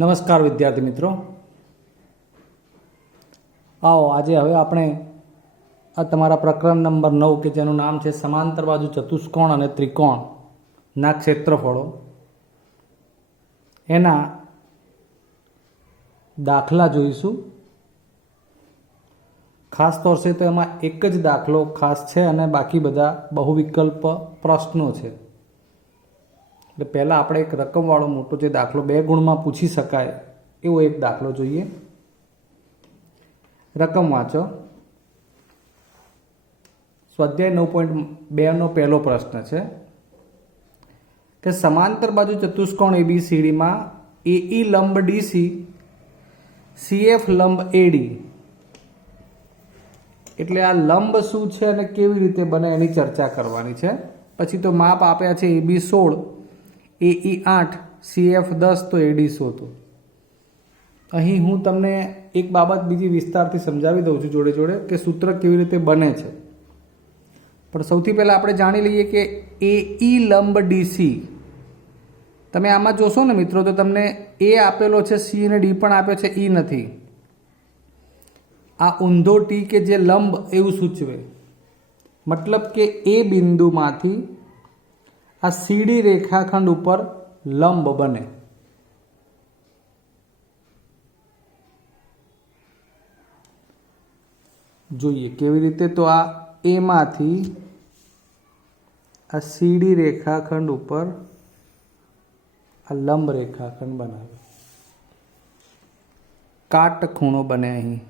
નમસ્કાર વિદ્યાર્થી મિત્રો, આવો આજે હવે આપણે આ તમારા પ્રકરણ નંબર 9 કે જેનું નામ છે સમાંતર બાજુ ચતુષ્કોણ અને ત્રિકોણના ક્ષેત્રફળો, એના દાખલા જોઈશું. ખાસ તौर से તો એમાં એક જ દાખલો ખાસ છે અને બાકી બધા બહુવિકલ્પ પ્રશ્નો છે. એટલે પહેલાં આપણે એક રકમવાળો મોટો જે દાખલો 2 ગુણમાં પૂછી શકાય એવો એક દાખલો જોઈએ. રકમ વાંચો. સ્વાધ્યાય 9.2 નો પહેલો પ્રશ્ન છે કે સમાંતર બાજુ ચતુષ્કોણ ABCDમાં AE લંબ DC, CF લંબ AD, એટલે આ લંબ શું છે અને કેવી રીતે બને એની ચર્ચા કરવાની છે. પછી તો માપ આપ્યા છે AB 16, AE 8, CF 10, તો AD શોધો. અહીં હું તમને એક બાબત બીજી વિસ્તારથી સમજાવી દઉં છું જોડે જોડે કે સૂત્ર કેવી રીતે બને છે. પણ સૌથી પહેલાં આપણે જાણી લઈએ કે AE લંબ DC, તમે આમાં જોશો ને મિત્રો તો તમને A આપેલો છે, C અને D પણ આપ્યો છે, E નથી. આ ઊંધો ટી કે જે લંબ એવું સૂચવે, મતલબ કે એ બિંદુમાંથી આ CD રેખાખંડ ઉપર લંબ બને. જોઈએ કેવી રીતે. તો આ A માંથી આ CD રેખાખંડ ઉપર આ લંબ રેખાખંડ બનાવે, કાટખૂણો બને અહીં.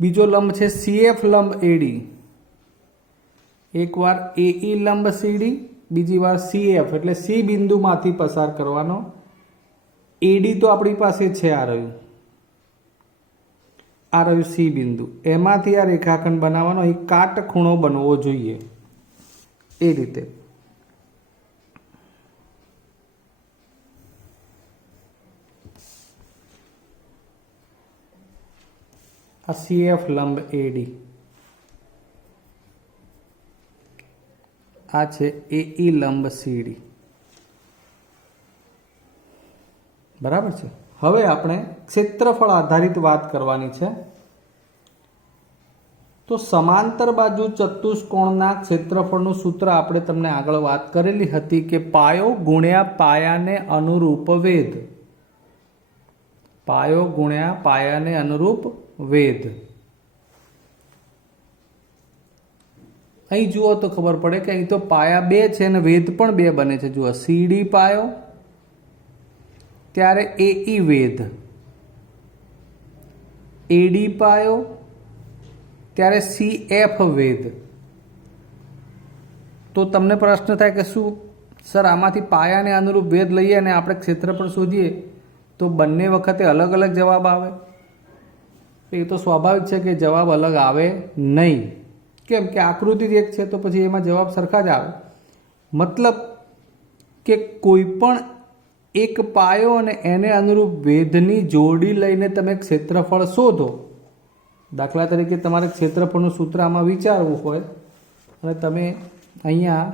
બીજો લંબ છે CF લંબ AD. એક વાર AE લંબ CD, બીજી વાર CF એટલે C બિંદુમાંથી પસાર કરવાનો. AD તો આપણી પાસે છે, આ રહ્યું C બિંદુ, એમાંથી આ રેખાખંડ બનાવવાનો. અહીં કાટખૂણો બનવો જોઈએ એ રીતે. આ CF લંબ AD, આ છે AE લંબ CD. બરાબર છે. હવે આપણે ક્ષેત્રફળ આધારિત વાત કરવાની છે. તો સમાંતર બાજુ ચતુષ્કોણના ક્ષેત્રફળનું સૂત્ર આપણે તમને આગળ વાત કરેલી હતી કે પાયો ગુણ્યા પાયાને અનુરૂપ વેધ. પાયો ગુણ્યા પાયાને અનુરૂપ વેધ. અહીં જુઓ તો ખબર પડે કે અહીં તો પાયા 2 છે અને વેધ પણ 2 બને છે. જુઓ, CD પાયો ત્યારે AE વેધ, AD પાયો ત્યારે CF વેધ. તો તમને પ્રશ્ન થાય કે શું સર આમાંથી પાયાને અનુરૂપ વેધ લઈએ અને આપણે ક્ષેત્રફળ શોધીએ તો બંને વખતે અલગ અલગ જવાબ આવે? એ તો સ્વાભાવિક છે કે જવાબ અલગ આવે નહીં. કેમ કે આકૃતિ જ એક છે તો પછી એમાં જવાબ સરખા જ આવે. મતલબ કે કોઈ પણ એક પાયો અને એને અનુરૂપ વેધની જોડી લઈને તમે ક્ષેત્રફળ શોધો. દાખલા તરીકે તમારે ક્ષેત્રફળનું સૂત્ર આમાં વિચારવું હોય અને તમે અહીંયા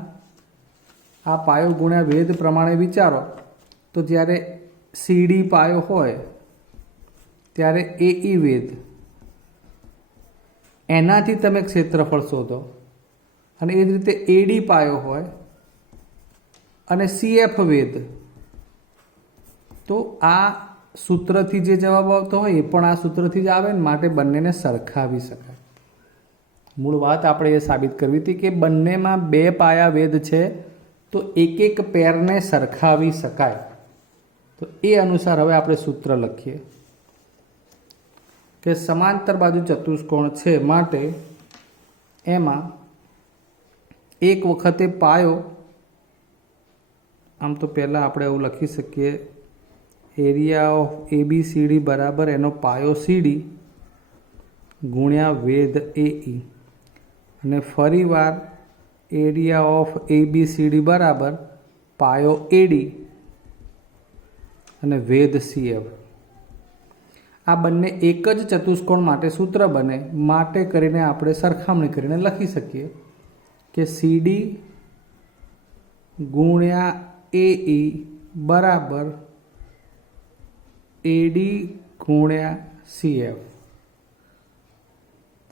આ પાયો ગુણ્યા વેધ પ્રમાણે વિચારો તો જ્યારે CD પાયો હોય ત્યારે AE વેધ, એનાથી તમે ક્ષેત્રફળ શોધો. અને એ જ રીતે AD પાયો હોય અને CF વેધ, તો આ સૂત્રથી જે જવાબ આવતો હોય એ પણ આ સૂત્રથી જ આવે ને, માટે બંનેને સરખાવી શકાય. મૂળ વાત આપણે એ સાબિત કરવી હતી કે બંનેમાં 2 પાયા વેધ છે તો એક એક પેરને સરખાવી શકાય. તો એ અનુસાર હવે આપણે સૂત્ર લખીએ કે સમાંતર બાજુ ચતુષ્કોણ છે માટે એમાં એક વખતે પાયો, આમ તો પહેલાં આપણે એવું લખી શકીએ એરિયા ઓફ ABCD બરાબર એનો પાયો CD ગુણ્યા વેધ AE, અને ફરીવાર એરિયા ઓફ ABCD બરાબર પાયો AD અને વેધ CF. આ બંને એક જ ચતુષ્કોણ માટે સૂત્ર બને, માટે કરીને આપણે સરખામણી કરીને લખી શકીએ કે CD ગુણ્યા AE બરાબર AD ગુણ્યા CF.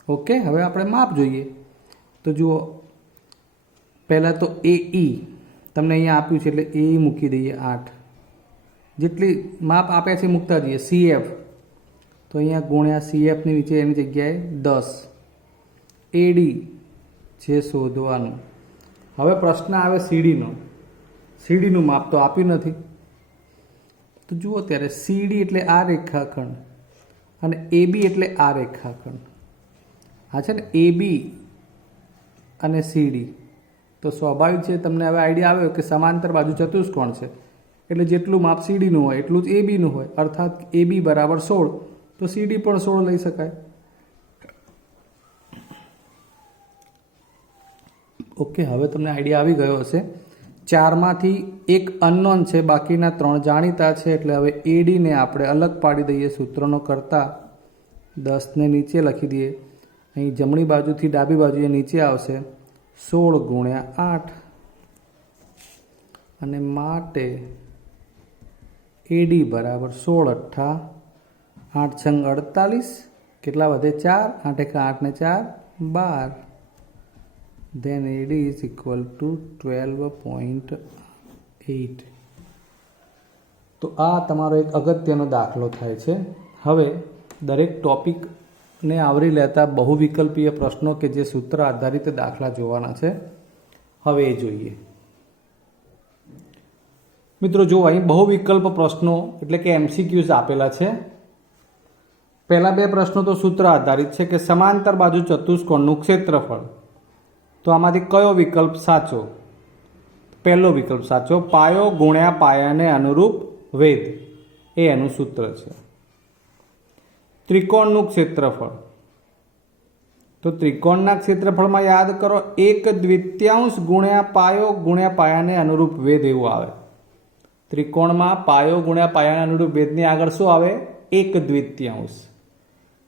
ઓકે, હવે આપણે માપ જોઈએ તો જુઓ, પહેલાં તો AE તમને અહીંયા આપ્યું છે એટલે AE મૂકી દઈએ 8, જેટલી માપ આપ્યા છે મૂકતા જઈએ. CF તો અહીંયા ગુણ્યા CFની નીચે એની જગ્યાએ 10. AD છે શોધવાનું. હવે પ્રશ્ન આવે CDનો. CDનું માપ તો આપ્યું નથી, તો જુઓ ત્યારે CD એટલે આ રેખાખંડ અને AB એટલે આ રેખાખંડ. આ છે ને AB અને CD, તો સ્વાભાવિક છે તમને હવે આઈડિયા આવ્યો કે સમાંતર બાજુ ચતુષ્કોણ છે એટલે જેટલું માપ CDનું હોય એટલું જ ABનું હોય, અર્થાત AB બરાબર 16, તો CD પણ 16 લઈ શકાય. ઓકે, હવે તમને આઈડિયા આવી ગયો હશે. 4માંથી એક અનનોન છે, બાકીના 3 જાણીતા છે, એટલે હવે ADને આપણે અલગ પાડી દઈએ સૂત્રનો કરતાં. 10ને નીચે લખી દઈએ, અહીં જમણી બાજુથી ડાબી બાજુએ નીચે આવશે 16 ગુણ્યા 8, અને માટે AD બરાબર 16 અઠ્ઠા 8 છંગ 48, કેટલા વધે 4, 8 એકા 8 ને 4 12, then AD is equal to 12.8. તો આ તમારો એક અગત્યનો દાખલો થાય છે. હવે દરેક ટોપિકને આવરી લેતા બહુવિકલ્પીય પ્રશ્નો કે જે સૂત્ર આધારિત દાખલા જોવાના છે, હવે એ જોઈએ. મિત્રો જો અહીં બહુવિકલ્પ પ્રશ્નો એટલે કે MCQs આપેલા છે. પહેલા 2 પ્રશ્નો તો સૂત્ર આધારિત છે કે સમાંતર બાજુ ચતુષ્કોણનું ક્ષેત્રફળ. તો આમાંથી કયો વિકલ્પ સાચો? પહેલો વિકલ્પ સાચો. પાયો ગુણ્યા પાયાને અનુરૂપ વેધ એ એનું સૂત્ર છે. ત્રિકોણનું ક્ષેત્રફળ, તો ત્રિકોણના ક્ષેત્રફળમાં યાદ કરો 1/2 ગુણ્યા પાયાને અનુરૂપ વેધ એવું આવે. ત્રિકોણમાં પાયો ગુણ્યા પાયાને અનુરૂપ વેધની આગળ શું આવે? 1/2.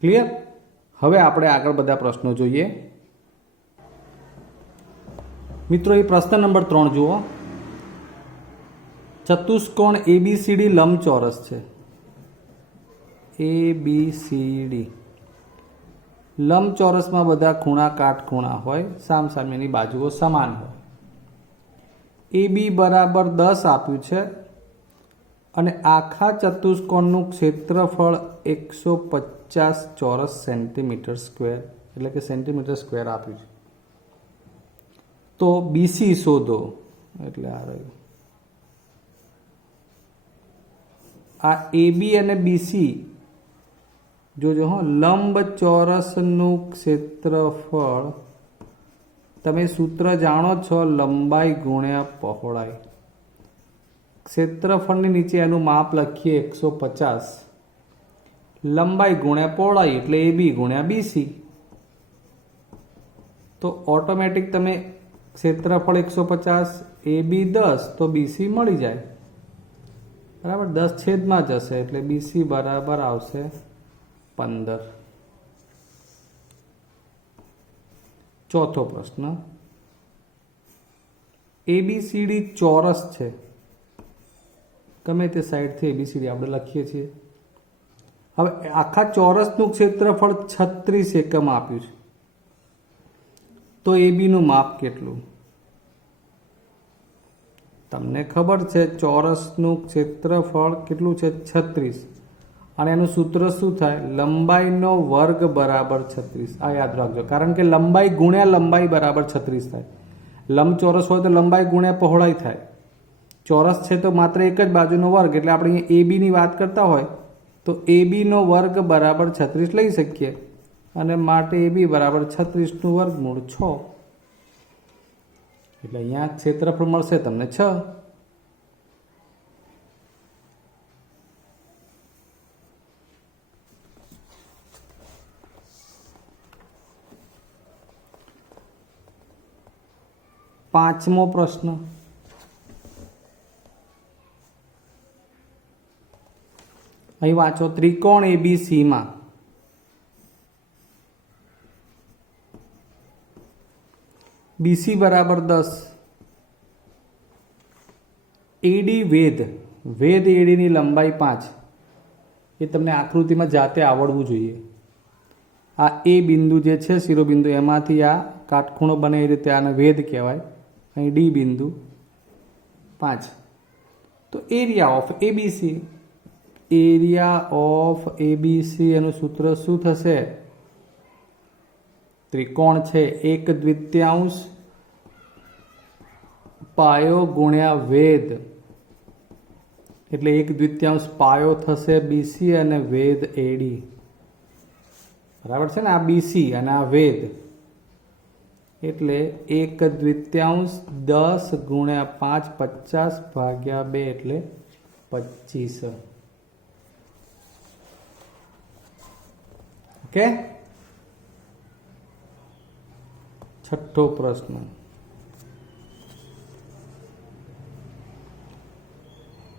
ક્લિયર? હવે આપણે આગળ બધા પ્રશ્નો જોઈએ. મિત્રો એ પ્રશ્ન નંબર 3 જુઓ. ચતુષ્કોણ ABCD લંબચોરસ છે. ABCD લંબચોરસમાં બધા ખૂણા કાટખૂણા હોય, સામસામેની બાજુઓ સમાન હોય. AB બરાબર 10 આપ્યું છે અને આખા ચતુષ્કોણનું ક્ષેત્રફળ 150 ચોરસ સેન્ટીમીટર સ્ક્વેર એટલે કે સેન્ટીમીટર સ્ક્વેર આપ્યું છે. તો BC શોધો, એટલે આ રહ્યું. આ AB અને BC જોજો હો, લંબચોરસનું ક્ષેત્રફળ, તમે સૂત્ર જાણો છો, લંબાઈ ગુણ્યા પહોળાઈ. ક્ષેત્રફળની નીચે એનું માપ લખીએ 150, લંબાઈ ગુણ્યા પહોળાઈ એટલે AB ગુણ્યા BC. તો ઓટોમેટિક તમે ક્ષેત્રફળ 150, AB 10, તો BC મળી જાય. બરાબર, 10 છેદમાં જશે એટલે BC બરાબર આવશે 15. ચોથો પ્રશ્ન. ABCD ચોરસ છે. ગમે તે સાઈડથી ABCD આપણે લખીએ છીએ. હવે આખા ચોરસનું ક્ષેત્રફળ 36 એકમ આપ્યું છે. તો ABનું માપ કેટલું? તમને ખબર છે ચોરસનું ક્ષેત્રફળ કેટલું છે? 36, અને એનું સૂત્ર શું થાય? લંબાઈનો વર્ગ બરાબર 36. આ યાદ રાખજો, કારણ કે લંબાઈ ગુણ્યા લંબાઈ બરાબર 36 થાય. લંબચોરસ હોય તો લંબાઈ ગુણ્યા પહોળાઈ થાય. ચોરસ છે તો માત્ર એક જ બાજુનો વર્ગ, એટલે આપણે અહીંયા ABની વાત કરતા હોય તો ABનો વર્ગ બરાબર 36 લઈ શકીએ, અને માટે AB બરાબર 36નું વર્ગમૂળ 6. એટલે અહીંયા ક્ષેત્રફળ મળશે તમને 6. પાંચમો પ્રશ્ન. અહીં વાંચો. ત્રિકોણ ABCમાં BC બરાબર 10, એડી વેધ વેધ એડીની લંબાઈ 5, એ તમને આકૃતિમાં જાતે આવડવું જોઈએ. આ એ બિંદુ જે છે શિરોબિંદુ, એમાંથી આ કાટખૂણો બને એ રીતે આને વેધ કહેવાય. અહીં ડી બિંદુ 5. તો area of ABC, area of ABC એનું સૂત્ર શું થશે? ત્રિકોણ છે 1/2 પાયો ગુણ્યા વેધ, એટલે 1/2 પાયો થશે બીસી અને વેધ એડી. બરાબર છે ને? આ બીસી અને આ વેધ, એટલે 1/2 10 ગુણ્યા 5 50 ભાગ્યા 2 એટલે 25. ઓકે. છઠ્ઠો પ્રશ્ન.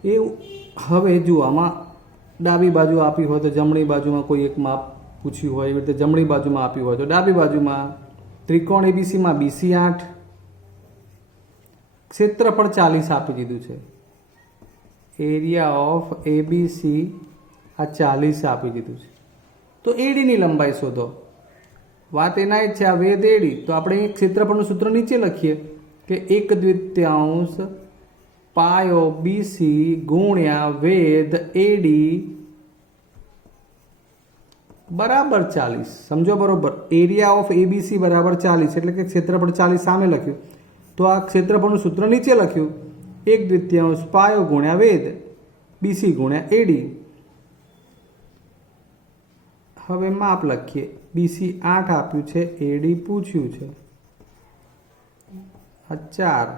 એ હવે જુઓ, આમાં ડાબી બાજુ આપી હોય તો જમણી બાજુમાં કોઈ એક માપ પૂછ્યું હોય, એવી રીતે જમણી બાજુમાં આપ્યું હોય તો ડાબી બાજુમાં. ત્રિકોણ એબીસીમાં બીસી 8, ક્ષેત્રફળ 40 આપી દીધું છે. એરિયા ઓફ એબીસી આ 40 આપી દીધું છે. તો એડીની લંબાઈ શોધો. વાત એના જ છે, આ વેધ એડી. તો આપણે ક્ષેત્રફળનું સૂત્ર નીચે લખીએ કે 1/2 પાયો બીસી ગુણ્યા વેધ એડી બરાબર 40. સમજો બરોબર? એરિયા ઓફ એબીસી બરાબર 40, એટલે કે ક્ષેત્રફળ 40 સામે લખ્યું. તો આ ક્ષેત્રફળનું સૂત્ર નીચે લખ્યું 1/2 પાયો ગુણ્યા વેધ બીસી ગુણ્યા એડી. હવે માપ લખીએ. બીસી 8 આપ્યું છે, એડી પૂછ્યું છે. આ 4,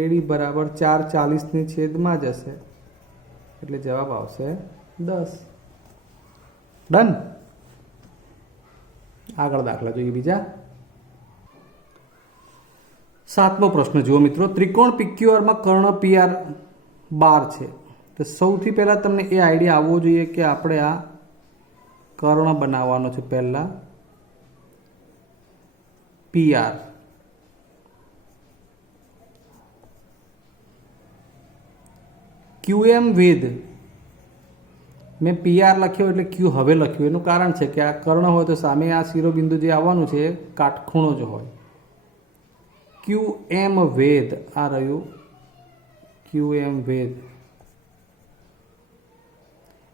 એડી બરાબર 4 40ની છેદમાં જશે, એટલે જવાબ આવશે 10. ડન. આગળ દાખલા જોઈએ બીજા. 7મો પ્રશ્ન જુઓ મિત્રો. ત્રિકોણ PQRમાં કર્ણ PR 12 છે. તો સૌથી પહેલા તમને એ આઈડિયા આવવો જોઈએ કે આપણે આ કર્ણ બનાવવાનો છે. પહેલા PR, QM વેધ. મેં PR લખ્યો એટલે Q હવે લખ્યું. એનું કારણ છે કે આ કર્ણ હોય તો સામે આ શિરોબિંદુ જે આવવાનું છે એ કાટખૂણો જ હોય. QM વેધ આ રહ્યું, QM વેધ.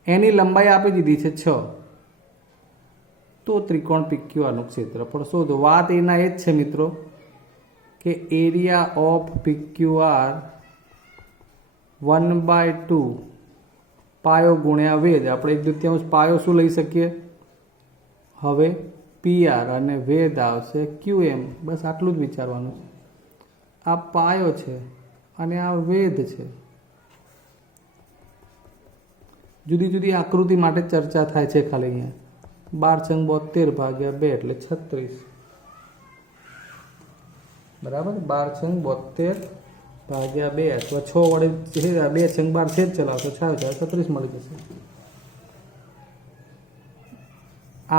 એની લંબાઈ આપી દીધી છે 6. તો ત્રિકોણ PQRનું ક્ષેત્રફળ શોધો. વાત એના એ જ છે મિત્રો કે એરિયા ઓફ PQR 1/2 પાયો ગુણ્યા વેધ. આપણે 1/2 પાયો શું લઈ શકીએ? હવે PR અને વેધ આવશે QM. બસ આટલું જ વિચારવાનું છે. આ પાયો છે અને આ વેધ છે. જુદી જુદી આકૃતિ માટે ચર્ચા થાય છે ખાલી અહીંયા. 12 × 72 ભાગ્યા 2 એટલે 36. બરાબર? 12 × 72 ભાગ્યા 2 અથવા 6 વડે 2 × 12 છેદ ચલાવતો 36 મળી જશે.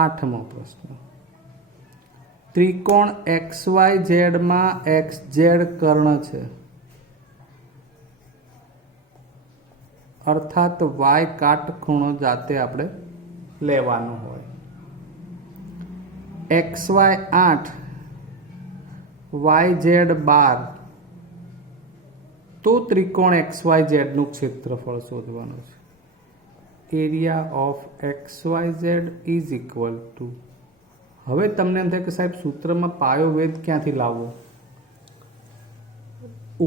8મો પ્રશ્ન. ત્રિકોણ XYZ માં XZ કર્ણ છે, અર્થાત Y કાટખૂણો જાતે આપણે લેવાનો હોય. XY 8 YZ 12. તો ત્રિકોણ XYZ નું ક્ષેત્રફળ શોધવાનું છે. Area of XYZ is equal to. હવે તમને એમ થાય કે સાહેબ સૂત્રમાં પાયો વેધ ક્યાંથી લાવવો?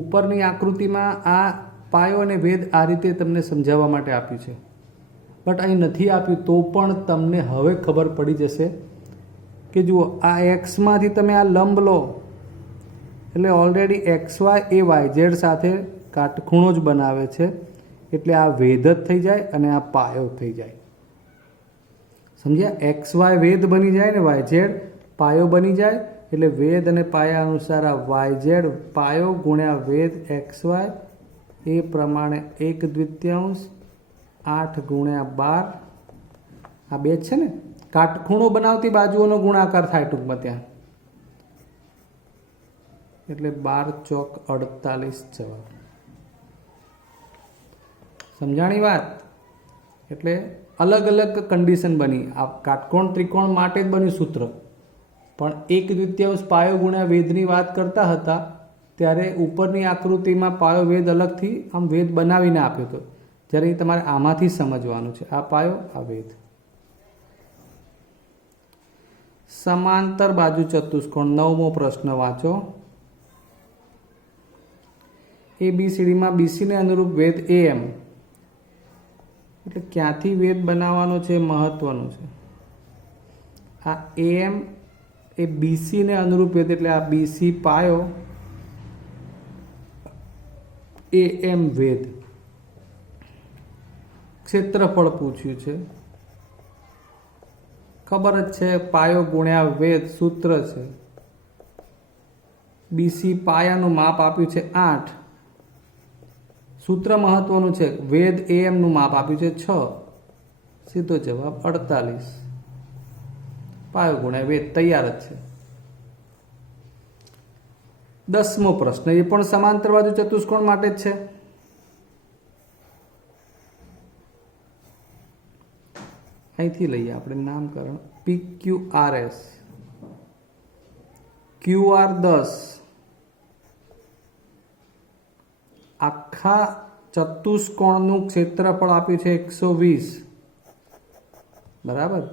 ઉપરની આકૃતિમાં આ પાયો અને વેધ આ રીતે તમને સમજાવવા માટે આપ્યું છે, બટ અહીં નથી આપ્યું. તો પણ તમને હવે ખબર પડી જશે કે જુઓ, આ એક્સમાંથી તમે આ લંબ લો એટલે ઓલરેડી XY એ YZ સાથે કાટખૂણો જ બનાવે છે, એટલે આ વેધ જ થઈ જાય અને આ પાયો થઈ જાય. સમજ્યા? XY વેધ બની જાય ને YZ પાયો બની જાય, એટલે વેધ અને પાયા અનુસાર આ YZ પાયો ગુણ્યા વેધ XY એ પ્રમાણે 1/2 8 ગુણ્યા 12. આ બે છે ને, કાટખૂણો બનાવતી બાજુઓનો ગુણાકાર થાય ટૂંકમાં ત્યાં, એટલે 12 ચોક 48 જવાબ. સમજાણી વાત? એટલે અલગ અલગ કન્ડિશન બની. આ કાટકોણ ત્રિકોણ માટે જ બન્યું સૂત્ર, પણ 1/2 પાયો ગુણ્યા વેધની વાત કરતા હતા ત્યારે ઉપરની આકૃતિમાં પાયો વેધ અલગથી આમ વેધ બનાવીને આપ્યો હતો, જ્યારે તમારે આમાંથી સમજવાનું છે. આ પાયો, આ વેધ. સમાંતર બાજુ ચતુષ્કોણ 9મો પ્રશ્ન વાંચો. ABCDમાં BC ને અનુરૂપ વેધ AM, એટલે ક્યાંથી વેધ બનાવવાનો છે મહત્વનું છે. આ AM એ BC ને અનુરૂપ વેધ, એટલે આ BC પાયો, AM વેધ. ક્ષેત્રફળ પૂછ્યું છે, ખબર જ છે પાયો ગુણ્યા વેધ સૂત્ર છે. BC પાયાનું માપ આપ્યું છે 8, સૂત્ર મહત્વનું છે. વેધ AM નું માપ આપ્યું છે 6, સીધો જવાબ 48. પાયો ગુણ્યા વેધ તૈયાર જ છે. 10મો પ્રશ્ન, એ પણ સમાંતર બાજુ ચતુષ્કોણ માટે જ છે. અહીંથી લઈએ આપણે નામકરણ. PQRS, QR 10, આખા ચતુષ્કોણનું ક્ષેત્રફળ આપ્યું છે 120, બરાબર.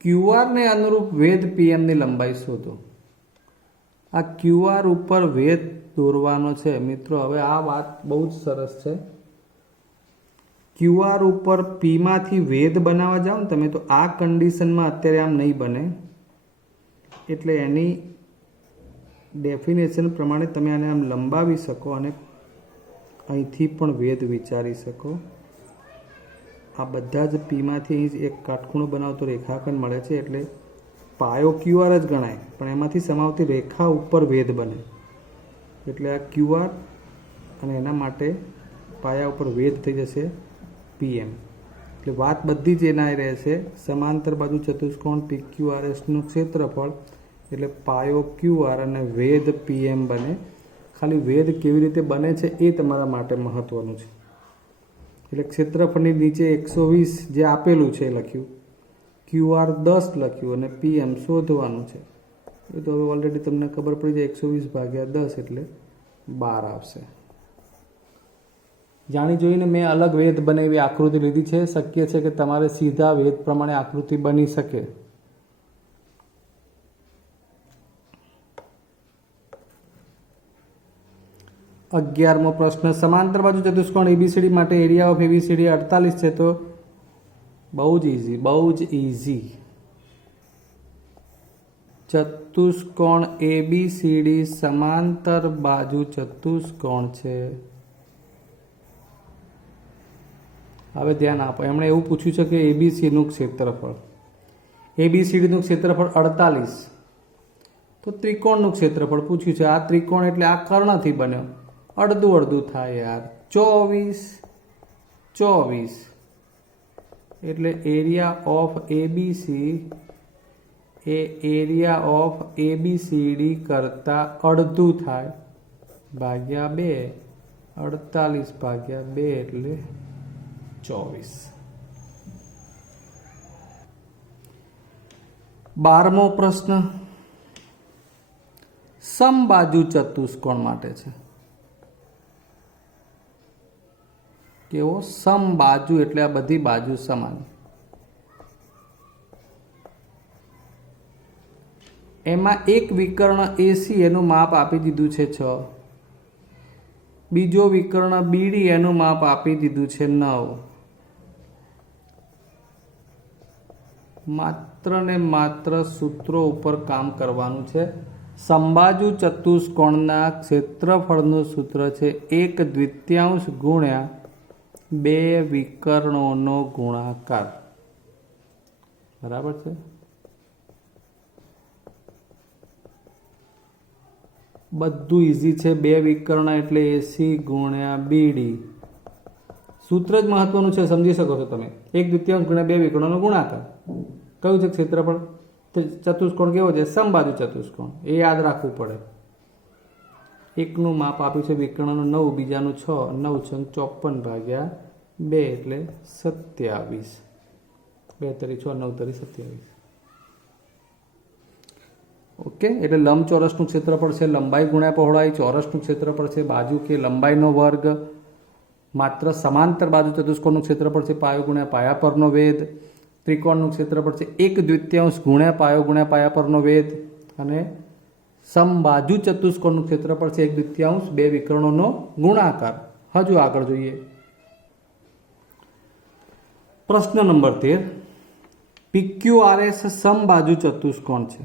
QR ને અનુરૂપ વેધ PM ની લંબાઈ શોધો. આ QR ઉપર વેધ દોરવાનો છે મિત્રો. હવે આ વાત બહુ જ સરસ છે. QR ઉપર P માંથી વેધ બનાવવા જાઓ ને તમે, તો આ કન્ડિશનમાં અત્યારે આમ નહીં બને, એટલે એની ડેફિનેશન પ્રમાણે તમે આને આમ લંબાવી શકો અને અહીંથી પણ વેધ વિચારી શકો. આ બધા જ P માંથી અહીં એક કાટખૂણો બનાવતો રેખાખંડ મળે છે, એટલે પાયો QR જ ગણાય, પણ એમાંથી સમાવતી રેખા ઉપર વેધ બને, એટલે આ QR અને એના માટે પાયા ઉપર વેધ થઈ જશે PM. એટલે વાત બધી જ એના રહેશે. સમાંતર બાજુ ચતુષ્કોણ PQRS નું ક્ષેત્રફળ એટલે પાયો QR અને વેધ PM બને. ખાલી વેધ કેવી રીતે બને છે એ તમારા માટે મહત્વનું છે. એટલે ક્ષેત્રફળની નીચે 120 જે આપેલું છે લખ્યું, QR 10 લખ્યું અને PM શોધવાનું છે. એ તો હવે ઓલરેડી તમને ખબર પડી જાય, 120/10 એટલે 12 આવશે. જાણી જોઈને મેં અલગ વેધ બને એવી આકૃતિ લીધી છે. શક્ય છે કે તમારે સીધા વેધ પ્રમાણે આકૃતિ બની શકે. અગિયારમો પ્રશ્ન, સમાંતર બાજુ ચતુષ્કોણ ABCD માટે એરિયા ઓફ ABCD 48 છે. તો બહુ જ ઇઝી. ચતુષ્કોણ ABCD સમાંતર બાજુ ચતુષ્કોણ છે. હવે ધ્યાન આપો, એમણે એવું પૂછ્યું છે કે ABC નું ક્ષેત્રફળ, ABCD નું ક્ષેત્રફળ 48, તો ત્રિકોણનું ક્ષેત્રફળ પૂછ્યું છે. આ ત્રિકોણ એટલે આ કર્ણથી બન્યો, અડધું અડધું થાય યાર, 24 એટલે area of ABC A area of ABCD કરતા અડધું થાય ભાગ્યા 2, 48/2 એટલે 24. 12મો પ્રશ્ન સમબાજુ ચતુષ્કોણ માટે છે. કેવો? સમબાજુ એટલે આ બધી બાજુ સમાન. એમાં એક વિકર્ણ AC એનું માપ આપી દીધું છે 6, બીજો વિકર્ણ BD એનું માપ આપી દીધું છે 9. માત્ર ને માત્ર સૂત્રો ઉપર કામ કરવાનું છે. સમબાજુ ચતુષ્કોણના ક્ષેત્રફળનું સૂત્ર છે 1/2 ગુણ્યા 2 વિકર્ણોનો ગુણાકાર. બરાબર છે? બધું ઇઝી છે. 2 વિકર્ણ એટલે AC ગુણ્યા BD. સૂત્ર જ મહત્વનું છે, સમજી શકો છો તમે. 1/2 ગુણ્યા 2 વિકર્ણોનો ગુણાકાર. કયું છે એકનું માપ આપ્યું છે વિકર્ણનું 9, બીજાનું 6, 9 છંગ 54 ભાગ્યા 2 એટલે 27. 2 તરી 6, 9 તરી 27. ઓકે, એટલે લંબચોરસનું ક્ષેત્રફળ છે લંબાઈ ગુણ્યા પહોળાઈ, ચોરસનું ક્ષેત્રફળ છે બાજુ કે લંબાઈનો વર્ગ, માત્ર સમાંતર બાજુ ચતુષ્કોણનું ક્ષેત્રફળ છે પાયો ગુણ્યા પાયા પરનો વેદ, ત્રિકોણનું ક્ષેત્રફળ છે 1/2 ગુણ્યા પાયા પરનો વેદ, અને સમબાજુ ચતુષ્કોણનું ક્ષેત્રફળ છે 1/2 બે વિકર્ણોનો ગુણાકાર. હજુ આગળ જોઈએ. પ્રશ્ન નંબર 13. PQRS સમબાજુ ચતુષ્કોણ છે.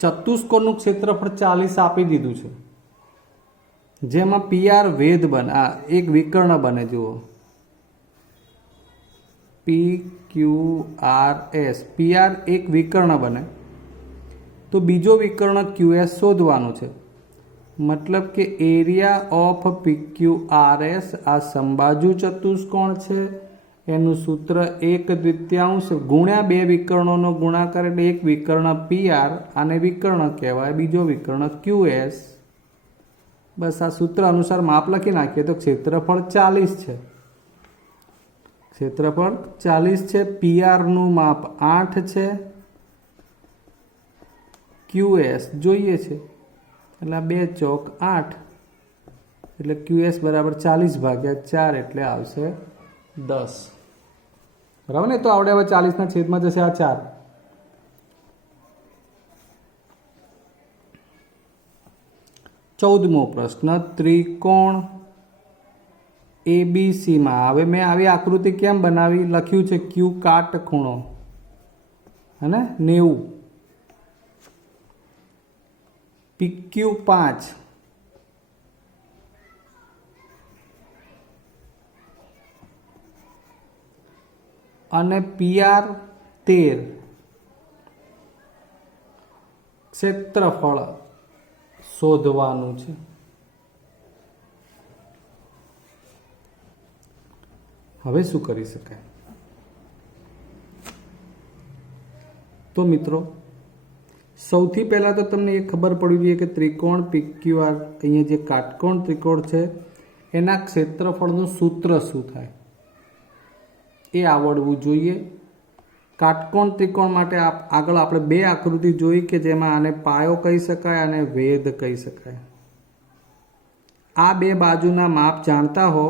ચતુષ્કોણનું ક્ષેત્રફળ 40 આપી દીધું છે, જેમાં PR વેધ બને, આ એક વિકર્ણ બને. જુઓ PQRS, PR એક વિકર્ણ બને, તો બીજો વિકર્ણ QS શોધવાનું છે. મતલબ કે એરિયા ઓફ PQRS આ સમબાજુ ચતુષ્કોણ છે, એનું સૂત્ર 1/2 ગુણ્યા બે વિકર્ણોનો ગુણાકાર એટલે એક વિકર્ણ PR, આને વિકર્ણ કહેવાય, બીજો વિકર્ણ QS. બસ આ સૂત્ર અનુસાર માપ લખી નાખીએ તો ક્ષેત્રફળ 40 છે. ક્ષેત્રફળ 40 છે. PR નું માપ 8 છે, QS જોઈએ છે એટલે 2 ચોક 8 એટલે QS બરાબર 40 ભાગ્યા 4 એટલે આવશે 10. બરાબર ને? તો આપણે હવે 40 ના છેદમાં જશે આ 4. ચૌદમો પ્રશ્ન. ત્રિકોણ ABC માં, હવે મેં આવી આકૃતિ કેમ બનાવી, લખ્યું છે Q કાટખૂણો હે ને 90, PQ 5, અને PR 13. ક્ષેત્રફળ શોધવાનું છે. હવે શું કરી શકાય? તો મિત્રો, સૌથી પહેલાં તો તમને એ ખબર પડવી જોઈએ કે ત્રિકોણ PQR, અહીંયા જે કાટકોણ ત્રિકોણ છે એના ક્ષેત્રફળનું સૂત્ર શું થાય એ આવડવું જોઈએ. કાટકોણ ત્રિકોણ માટે આગળ આપણે બે આકૃતિ જોઈ કે જેમાં આને પાયો કહી શકાય અને વેધ કહી શકાય. આ બે બાજુના માપ જાણતા હો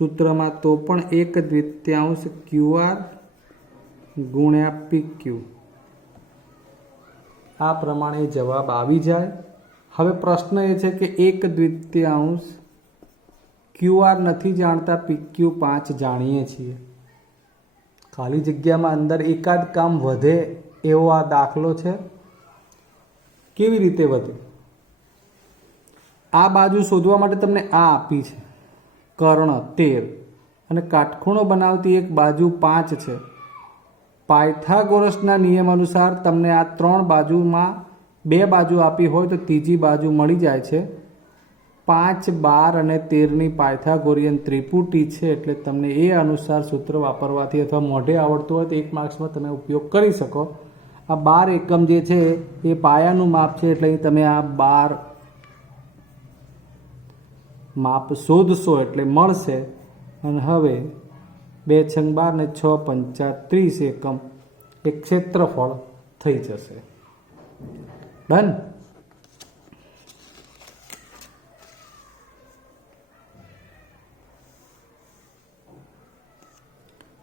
સૂત્રમાં તો પણ 1/2 QR ગુણ્યા PQ આ પ્રમાણે જવાબ આવી જાય. હવે પ્રશ્ન એ છે કે 1/2 QR નથી જાણતા, PQ 5 જાણીએ છીએ. ખાલી જગ્યામાં અંદર એકાદ કામ વધે એવો આ દાખલો છે. કેવી રીતે વધે? આ બાજુ શોધવા માટે તમને આ આપી છે કર્ણ 13 અને કાટખૂણો બનાવતી એક બાજુ 5 છે. પાયથાગોરસના નિયમ અનુસાર તમને આ 3 બાજુમાં 2 બાજુ આપી હોય તો ત્રીજી બાજુ મળી જાય છે. 5, 12 અને 13ની પાયથાગોરિયન ત્રિપુટી છે, એટલે તમને એ અનુસાર સૂત્ર વાપરવાથી અથવા મોઢે આવડતું હોય તો 1 માર્ક્સમાં તમે ઉપયોગ કરી શકો. આ 12 એકમ જે છે એ પાયાનું માપ છે, એટલે તમે આ 12 માપ શોધશો એટલે મળશે. અને હવે 2 × 12 ને 6 × 5 30 એકમ એક ક્ષેત્રફળ થઈ જશે. ડન.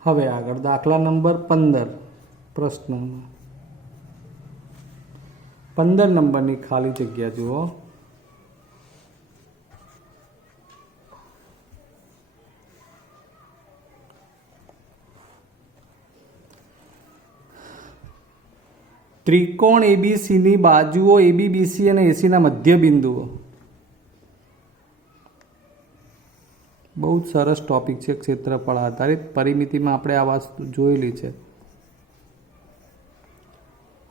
હવે આગળ દાખલા નંબર 15. પ્રશ્ન 15 નંબરની ખાલી જગ્યા જુઓ. ત્રિકોણ ABCની બાજુઓ AB, BC અને AC ના મધ્ય બિંદુઓ. બહુ જ સરસ ટોપિક છે ક્ષેત્રફળ આધારિત. પરિમિતિમાં આપણે આ વસ્તુ જોયેલી છે.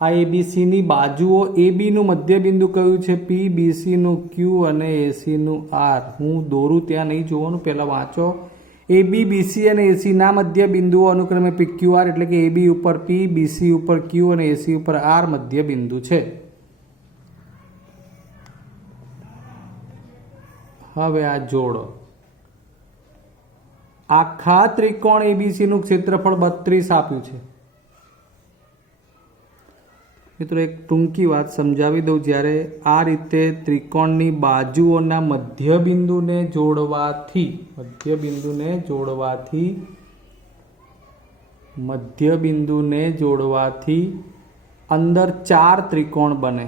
આ ABCની બાજુઓ, AB નું મધ્ય બિંદુ કયું છે P, BC નું Q અને AC નું R. હું દોરું ત્યાં નહીં જોવાનું, પહેલાં વાંચો. AB, BC અને AC ના મધ્ય બિંદુઓ અનુક્રમે PQR એટલે કે AB ઉપર P, BC ઉપર Q અને AC ઉપર R મધ્ય બિંદુ છે. હવે આ જોડો. આખા ત્રિકોણ ABC નું ક્ષેત્રફળ 32 આપ્યું છે. મિત્રો એક ટૂંકી વાત સમજાવી દઉં. જ્યારે આ રીતે ત્રિકોણની બાજુઓના મધ્ય બિંદુને જોડવાથી અંદર 4 ત્રિકોણ બને.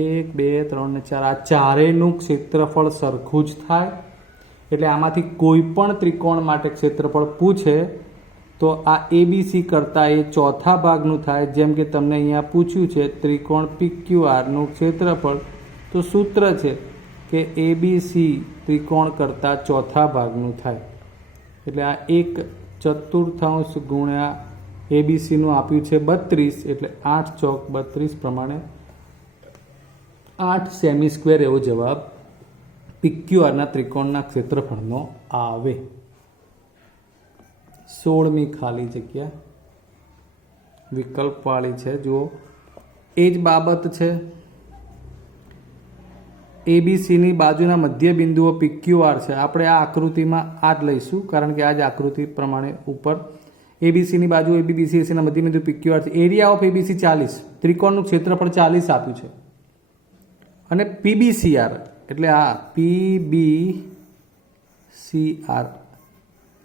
1 2 3 ને 4. આ ચારેયનું ક્ષેત્રફળ સરખું જ થાય. એટલે આમાંથી કોઈ પણ ત્રિકોણ માટે ક્ષેત્રફળ પૂછે તો આ ABC કરતાં એ ચોથા ભાગનું થાય. જેમ કે તમને અહીંયા પૂછ્યું છે ત્રિકોણ PQR નું ક્ષેત્રફળ, તો સૂત્ર છે કે ABC ત્રિકોણ કરતાં ચોથા ભાગનું થાય. એટલે આ 1/4 ગુણ્યા ABC નું આપ્યું છે 32, એટલે 8 ચોક 32 પ્રમાણે 8 સેમી સ્ક્વેર એવો જવાબ PQRના ત્રિકોણના ક્ષેત્રફળનો આવે. 16મી ખાલી જગ્યા વિકલ્પવાળી છે. જુઓ, એ જ બાબત છે. ABCની બાજુના મધ્ય બિંદુઓ PQR છે. આપણે આ આકૃતિમાં આ જ લઈશું, કારણ કે આ જ આકૃતિ પ્રમાણે ઉપર ABCની બાજુ AB, BC, ACના મધ્ય બિંદુ PQR છે. એરિયા ઓફ ABC 40, ત્રિકોણનું ક્ષેત્રફળ 40 આપ્યું છે. અને PBCR એટલે આ PBCR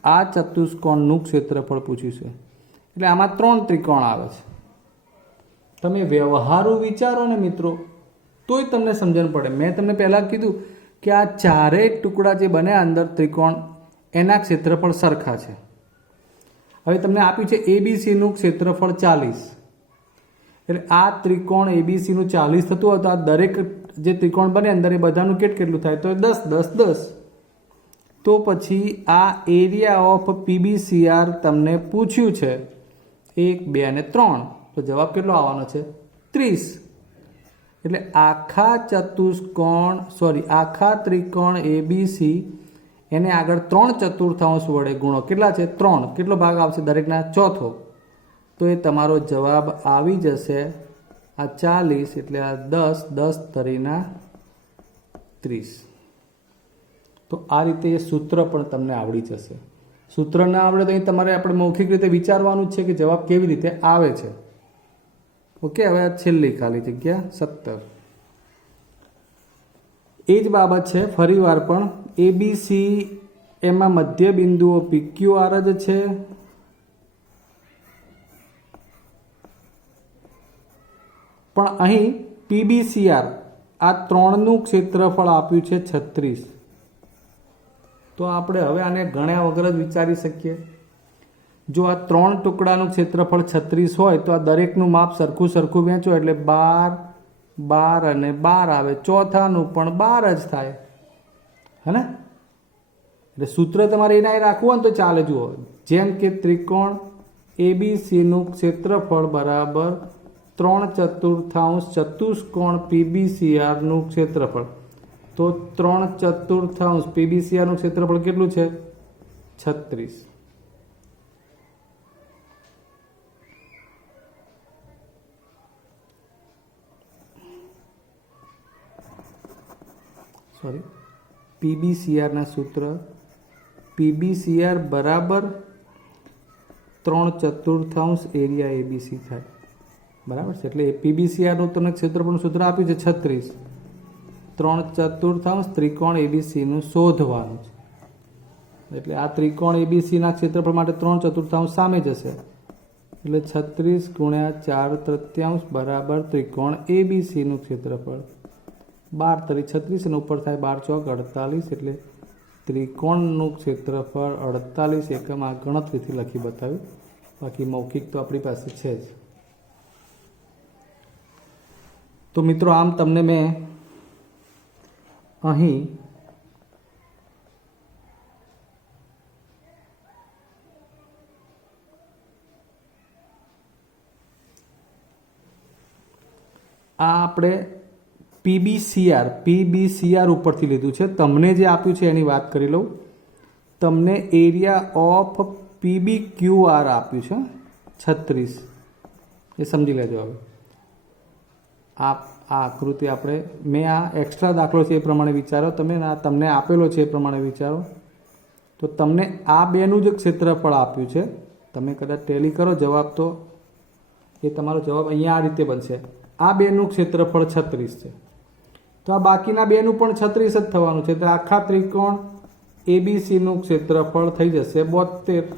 આ ચતુષ્કોણનું ક્ષેત્રફળ પૂછ્યું છે. એટલે આમાં 3 ત્રિકોણ આવે છે. તમે વ્યવહારુ વિચારો ને મિત્રો, તોય તમને સમજણ પડે. મેં તમને પહેલાં કીધું કે આ ચારેય ટુકડા જે બન્યા અંદર ત્રિકોણ, એના ક્ષેત્રફળ સરખા છે. હવે તમને આપ્યું છે ABCનું ક્ષેત્રફળ 40. એટલે આ ત્રિકોણ ABCનું 40 થતું હોય તો આ દરેક જે ત્રિકોણ બને અંદર એ બધાનું કેટલું થાય? તો 10 10 10. તો પછી આ એરિયા ઓફ PBCR તમને પૂછ્યું છે 1 2 અને 3, તો જવાબ કેટલો આવવાનો છે? 30. એટલે આખા ત્રિકોણ ABC એને આગળ 3/4 વડે ગુણો. કેટલા છે? 3. કેટલો ભાગ આવશે? દરેકના ચોથો. તો એ તમારો જવાબ આવી જશે આ 40. એટલે આ 10 10 તરીના 30. તો આ રીતે એ સૂત્ર પણ તમને આવડી જશે. સૂત્ર ના આવડે તો અહીં તમારે આપણે મૌખિક રીતે વિચારવાનું જ છે કે જવાબ કેવી રીતે આવે છે. ઓકે, હવે આ છેલ્લી ખાલી જગ્યા 17. એ જ બાબત છે ફરી વાર પણ. ABC એમાં મધ્ય બિંદુઓ PQR જ છે. પણ અહીં PBCR આ 3નું ક્ષેત્રફળ આપ્યું છે 36. તો આપણે હવે આને ગણ્યા વગર જ વિચારી શકીએ. જો આ 3 ટુકડાનું ક્ષેત્રફળ 36 હોય તો આ દરેકનું માપ સરખું વહેંચો એટલે 12 12 અને 12 આવે. ચોથાનું પણ 12 જ થાય, હે ને? એટલે સૂત્ર તમારે એના રાખવું હોય ને તો ચાલે. જુઓ, જેમ કે ત્રિકોણ ABCનું ક્ષેત્રફળ બરાબર 3/4 ચતુષ્કોણ PBCRનું ક્ષેત્રફળ. તો 3/4 PBCRનું ક્ષેત્રફળ કેટલું છે? 36. PBCRના સૂત્ર PBCR બરાબર 3/4 એરિયા ABC થાય. બરાબર છે. એટલે PBCRનું તમને ક્ષેત્રફળનું સૂત્ર આપ્યું છે 36. 3/4 ત્રિકોણ ABCનું શોધવાનું છે. એટલે આ ત્રિકોણ ABCના ક્ષેત્રફળ માટે 3/4 સામે જશે. એટલે 36 ગુણ્યા 4/3 બરાબર ત્રિકોણ ABCનું ક્ષેત્રફળ 12 તરી 36 અને ઉપર થાય 12 ચોક 48. એટલે ત્રિકોણનું ક્ષેત્રફળ 48 એકમ. આ ગણતરીથી લખી બતાવ્યું, બાકી મૌખિક તો આપણી પાસે છે જ. તો મિત્રો, આમ તમને મેં અહીં આ આપણે PBCR ઉપરથી લીધું છે. તમને જે આપ્યું છે એની વાત કરી લઉં. તમને એરિયા ઓફ PBQR આપ્યું છે 36, એ સમજી લેજો. હવે આ આકૃતિ આપણે મેં આ એક્સ્ટ્રા દાખલો છે એ પ્રમાણે વિચારો તમે, તમને આપેલો છે એ પ્રમાણે વિચારો. તો તમને આ બેનું જ ક્ષેત્રફળ આપ્યું છે. તમે કદાચ ટેલી કરો જવાબ તો એ તમારો જવાબ અહીંયા આ રીતે બનશે. આ બેનું ક્ષેત્રફળ 36 છે, તો આ બાકીના બેનું પણ 36 જ થવાનું છે. તો આખા ત્રિકોણ ABCનું ક્ષેત્રફળ થઈ જશે 72.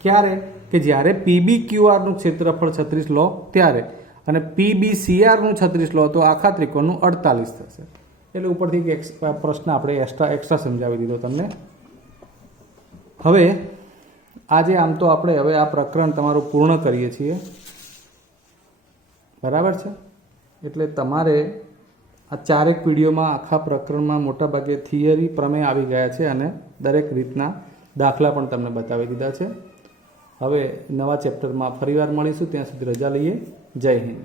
ક્યારે? કે જ્યારે PBQRનું ક્ષેત્રફળ 36 લો ત્યારે, અને PBCRનું 36 લો તો આખા ત્રિકોણનું 48 થશે. એટલે ઉપરથી એક પ્રશ્ન આપણે એક્સ્ટ્રા સમજાવી દીધો તમને. હવે આજે આમ તો આપણે હવે આ પ્રકરણ તમારું પૂર્ણ કરીએ છીએ, બરાબર છે. એટલે તમારે આ 4 વિડીયોમાં આખા પ્રકરણમાં મોટાભાગે થિયરી પ્રમેય આવી ગયા છે અને દરેક રીતના દાખલા પણ તમને બતાવી દીધા છે. હવે નવા ચેપ્ટરમાં ફરીવાર મળીશું, ત્યાં સુધી રજા લઈએ. જય હિન્દ.